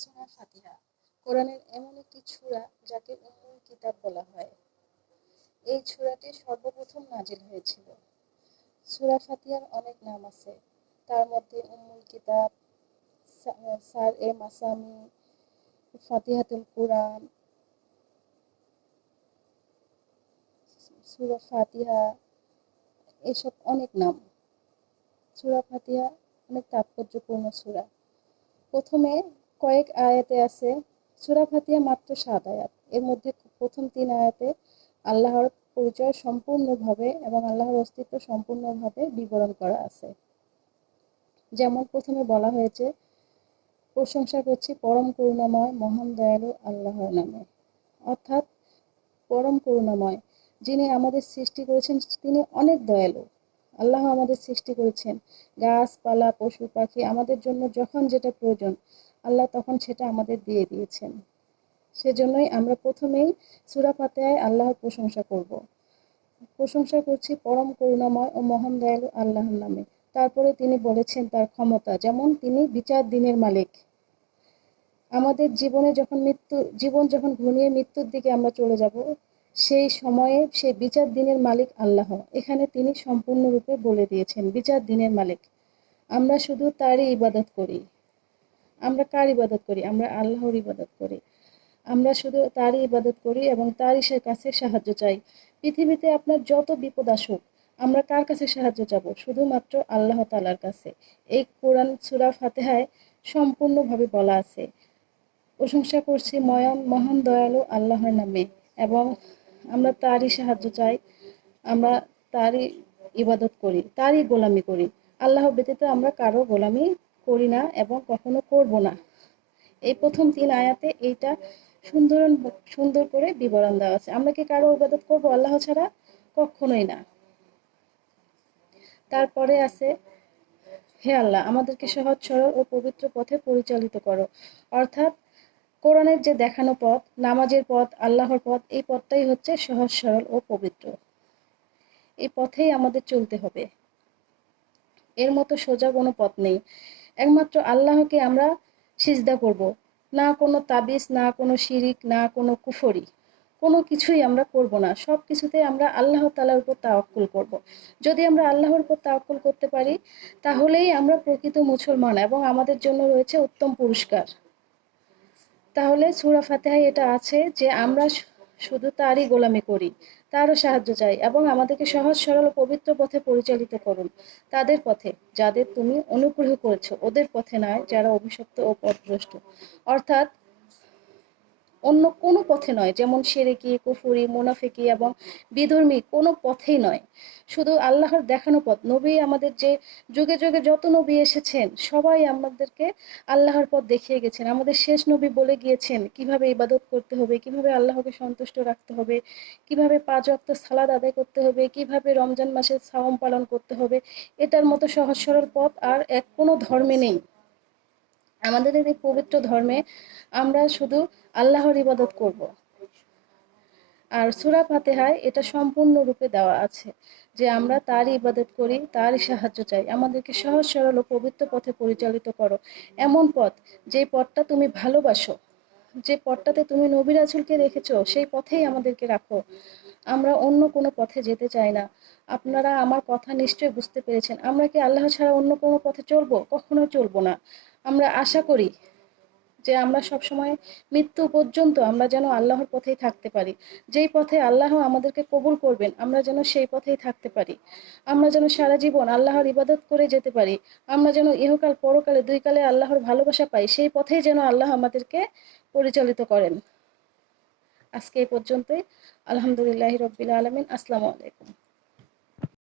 সূরা ফাতিহা কোরআনের এমন একটি সূরা যাকে উম্মুল কিতাব বলা হয়। এই সূরাটি সর্বপ্রথম নাজিল হয়েছিল। সূরা ফাতিহার অনেক নাম আছে, তার মধ্যে উম্মুল কিতাব, সার-এ মাসানি, ফাতিহাতুল কুরআন, সূরা ফাতিহা, এসব অনেক নাম। সূরা ফাতিহা অনেক তাৎপর্যপূর্ণ সূরা। প্রথমে কয়েক আয়াতে আছে। সূরা ফাতিহা মাত্র ৭ আয়াত। এর মধ্যে প্রথম ৩ আয়াতে আল্লাহর পরিচয় সম্পূর্ণভাবে এবং আল্লাহর অস্তিত্ব সম্পূর্ণভাবে বিবরণ করা আছে। যেমন প্রথমে বলা হয়েছে, প্রশংসা করছি পরম করুণাময় মহান দয়ালু আল্লাহর নামে। অর্থাৎ পরম করুণাময় যিনি আমাদের সৃষ্টি করেছেন তিনি অনেক দয়ালু। আল্লাহ আমাদের সৃষ্টি করেছেন, গাছপালা পশু পাখি আমাদের জন্য যখন যেটা প্রয়োজন আল্লাহ তখন সেটা আমাদের দিয়ে দিয়েছেন। সেজন্যই আমরা প্রথমেই সূরা ফাতিহায় আল্লাহর প্রশংসা করব। প্রশংসা করছি পরম করুণাময় ও মহান দয়ালু আল্লাহর নামে। তারপরে তিনি বলেছেন তার ক্ষমতা, যেমন তিনি বিচার দিনের মালিক। আমাদের জীবন যখন ঘনিয়ে মৃত্যুর দিকে আমরা চলে যাব, সেই সময়ে সেই বিচার দিনের মালিক আল্লাহ। এখানে তিনি সম্পূর্ণরূপে বলে দিয়েছেন বিচার দিনের মালিক। আমরা শুধু তারই ইবাদত করি। আমরা কার ইবাদত করি? আমরা আল্লাহর ইবাদত করি। আমরা শুধু তারই ইবাদত করি এবং তারই কাছে সাহায্য চাই। পৃথিবীতে আপনার যত বিপদ আসুক, আমরা কার কাছে সাহায্য চাব? শুধুমাত্র আল্লাহ তাআলার কাছে। এই কোরআন সূরা ফাতিহায় সম্পূর্ণভাবে বলা আছে, প্রশংসা করছি মহান দয়ালু আল্লাহর নামে এবং আমরা তারই সাহায্য চাই। আমরা তারই ইবাদত করি, তারই গোলামি করি। আল্লাহ ব্যতীত আমরা কারো গোলামি করি না এবং কখনো করব না। এই প্রথম ৩ আয়াতে এইটা সুন্দর করে বিবরণ দেওয়া আছে। আমরা কি কারো ইবাদত করব আল্লাহ ছাড়া? কখনোই না। তারপরে আছে, হে আল্লাহ আমাদেরকে সহজ সরল ও পবিত্র পথে পরিচালিত করো। অর্থাৎ কোরআনের যে দেখানো পথ, নামাজের পথ, আল্লাহর পথ, এই পথটাই হচ্ছে সহজ সরল ও পবিত্র। এই পথেই আমাদের চলতে হবে। এর মতো সোজা কোনো পথ নেই। একমাত্র আল্লাহকে আমরা সিজদা করব। না কোনো তাবিজ, না কোনো শিরিক, না কোনো কুফরি, কোনো কিছুই আমরা করব না। সব কিছুতে আমরা আল্লাহ তাআলার উপর তাওয়াক্কুল করব। যদি আমরা আল্লাহর উপর তাওয়াক্কুল করতে পারি, তাহলেই আমরা প্রকৃত মুসলমান এবং আমাদের জন্য রয়েছে উত্তম পুরস্কার। তাহলে সূরা ফাতিহায় এটা আছে যে আমরা শুধু তারই গোলামি করি, তারও সাহায্য চাই এবং আমাদেরকে সহজ সরল ও পবিত্র পথে পরিচালিত করুন। তাদের পথে যাদের তুমি অনুগ্রহ করেছো, ওদের পথে নয় যারা অভিশপ্ত ও পথভ্রষ্ট। অর্থাৎ অন্য কোনো পথে নয়, যেমন শিরকি, কুফরি, মুনাফিকি এবং বিধর্মী কোনো পথেই নয়। শুধু আল্লাহর দেখানো পথ। নবী আমাদের যে যুগে যুগে যত নবী এসেছেন সবাই আমাদেরকে আল্লাহর পথ দেখিয়ে গেছেন। আমাদের শেষ নবী বলে গিয়েছেন কিভাবে ইবাদত করতে হবে, কিভাবে আল্লাহকে সন্তুষ্ট রাখতে হবে, কিভাবে ৫ ওয়াক্ত সালাত আদায় করতে হবে, কিভাবে রমজান মাসে সাওম পালন করতে হবে। এটার মতো সহজ সরল পথ আর কোনো ধর্মে নেই। আমাদের এই পবিত্র ধর্মে আমরা শুধু আল্লাহর ইবাদত করব। আর সূরা ফাতিহায় এটা সম্পূর্ণরূপে দেওয়া আছে যে আমরা তারই ইবাদত করি, তারই সাহায্য চাই। আমাদেরকে সহজ সরল ও পবিত্র পথে পরিচালিত করো। এমন পথ যে পথটা তুমি ভালোবাসো, যে পথটাতে তুমি নবী রাসূলকে রেখেছো, সেই পথেই আমাদেরকে রাখো। আমরা অন্য কোনো পথে যেতে চাই না। আপনারা আমার কথা নিশ্চয়ই বুঝতে পেরেছেন। আমরা কি আল্লাহ ছাড়া অন্য কোনো পথে চলবো? কখনোই চলবো না। আমরা আশা করি যে আমরা সবসময় মৃত্যু পর্যন্ত আমরা যেন আল্লাহর পথেই থাকতে পারি। যেই পথে আল্লাহ আমাদেরকে কবুল করবেন আমরা যেন সেই পথেই থাকতে পারি। আমরা যেন সারা জীবন আল্লাহর ইবাদত করে যেতে পারি। আমরা যেন ইহকাল পরকালে ২ কালে আল্লাহর ভালোবাসা পাই। সেই পথেই যেন আল্লাহ আমাদেরকে পরিচালিত করেন। আজকে এই পর্যন্তই। আলহামদুলিল্লাহি রাব্বিল আলামিন। আসসালামু আলাইকুম।